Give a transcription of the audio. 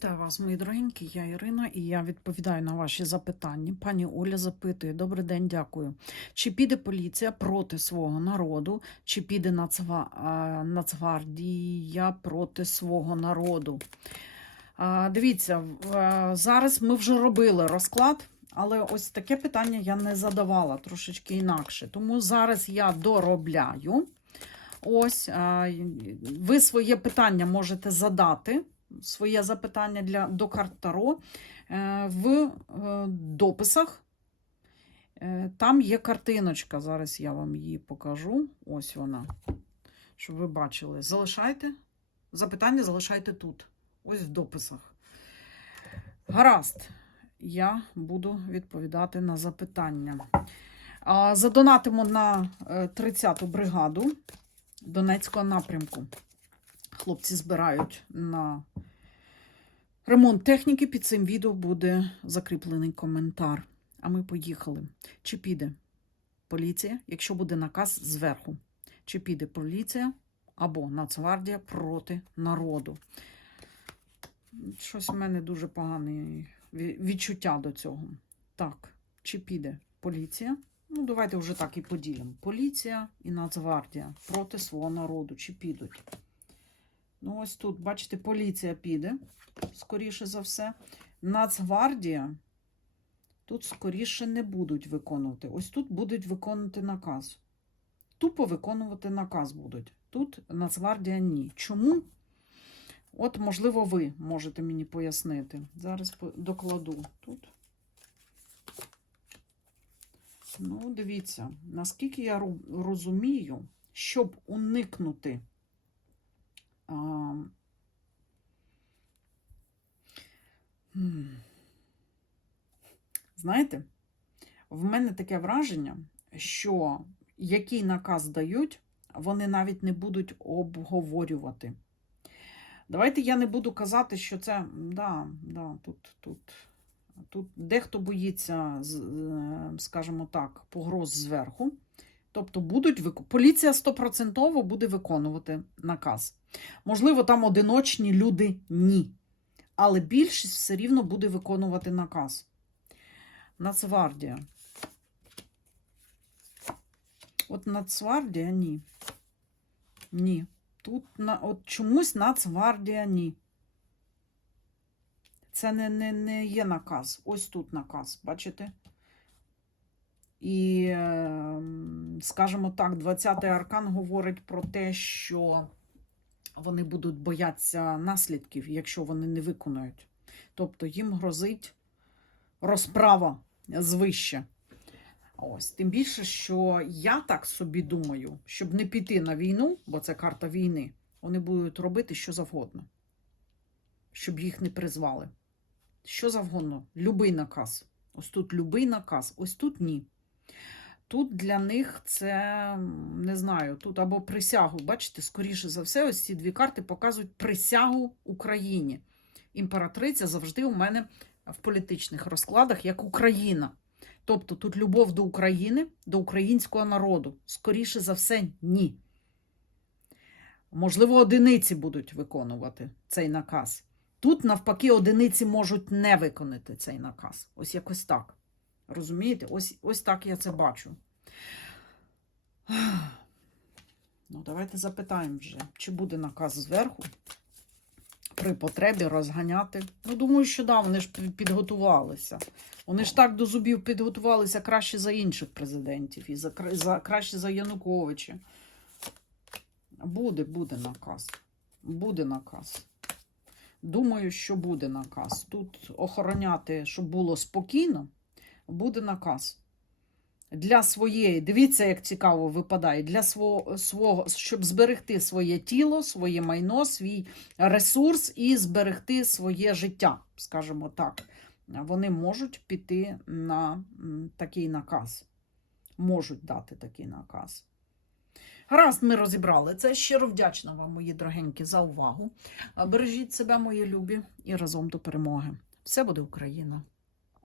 Вітаю вас, мої дорогенькі. Я Ірина, і я відповідаю на ваші запитання. Пані Оля запитує: Добрий день, дякую. Чи піде поліція проти свого народу, чи піде Нацгвардія проти свого народу? Дивіться, зараз ми вже робили розклад. Але ось таке питання я не задавала трошечки інакше. Тому зараз я доробляю. Ось ви своє питання можете задати, своє запитання для, до карт Таро е, в е, дописах. Е, Там є картиночка. Зараз я вам її покажу. Ось вона. Щоб ви бачили. Залишайте. Запитання залишайте тут. Ось в дописах. Гаразд. Я буду відповідати на запитання. Задонатимо на е, 30-ту бригаду Донецького напрямку. Хлопці збирають на ремонт техніки. Під цим відео буде закріплений коментар. А ми поїхали. Чи піде поліція, якщо буде наказ зверху? Чи піде поліція або Нацгвардія проти народу? Щось в мене дуже погане відчуття до цього. Так, чи піде поліція? Ну, давайте вже так і поділимо. Поліція і Нацгвардія проти свого народу. Чи підуть? Ну, ось тут, бачите, поліція піде, скоріше за все. Нацгвардія тут скоріше не будуть виконувати. Ось тут будуть виконувати наказ. Тупо виконувати наказ будуть. Тут Нацгвардія ні. Чому? От, можливо, ви можете мені пояснити. Зараз докладу тут. Ну, дивіться, наскільки я розумію, щоб уникнути а, м, знаєте, в мене таке враження, що який наказ дають, вони навіть не будуть обговорювати. Давайте я не буду казати, що це да, да, тут, тут, тут дехто боїться, скажімо так, погроз зверху. Тобто будуть поліція стопроцентово буде виконувати наказ. Можливо, там одиночні люди ні. Але більшість все рівно буде виконувати наказ. Нацгвардія. От Нацгвардія ні. Ні. Тут на, от чомусь Нацгвардія ні. Це не, не, не є наказ. Ось тут наказ, бачите? І, ем, скажімо так, 20-й аркан говорить про те, що вони будуть боятися наслідків, якщо вони не виконують. Тобто їм грозить розправа звище. Ось, тим більше, що я так собі думаю, щоб не піти на війну, бо це карта війни, вони будуть робити що завгодно, щоб їх не призвали. Що завгодно, любий наказ. Ось тут любий наказ, ось тут ні. Тут для них це не знаю, тут або присягу. Бачите, скоріше за все, ось ці дві карти показують присягу Україні. Імператриця завжди у мене в політичних розкладах як Україна. Тобто тут любов до України, до українського народу. Скоріше за все, ні. Можливо, одиниці будуть виконувати цей наказ. Тут, навпаки, одиниці можуть не виконати цей наказ. Ось якось так. Розумієте? Ось, ось так я це бачу. Ну, давайте запитаємо вже, чи буде наказ зверху при потребі розганяти. Ну, думаю, що да, вони ж підготувалися. Вони ж так до зубів підготувалися краще за інших президентів і за, за краще за Януковича. Буде, буде наказ. Буде наказ. Думаю, що буде наказ. Тут охороняти, щоб було спокійно, буде наказ. Для своєї, дивіться, як цікаво випадає, для свого, свого, щоб зберегти своє тіло, своє майно, свій ресурс і зберегти своє життя, скажімо так. Вони можуть піти на такий наказ. Можуть дати такий наказ. Гаразд, ми розібрали це. Щиро вдячна вам, мої дорогенькі, за увагу. Бережіть себе, мої любі, і разом до перемоги. Все буде Україна!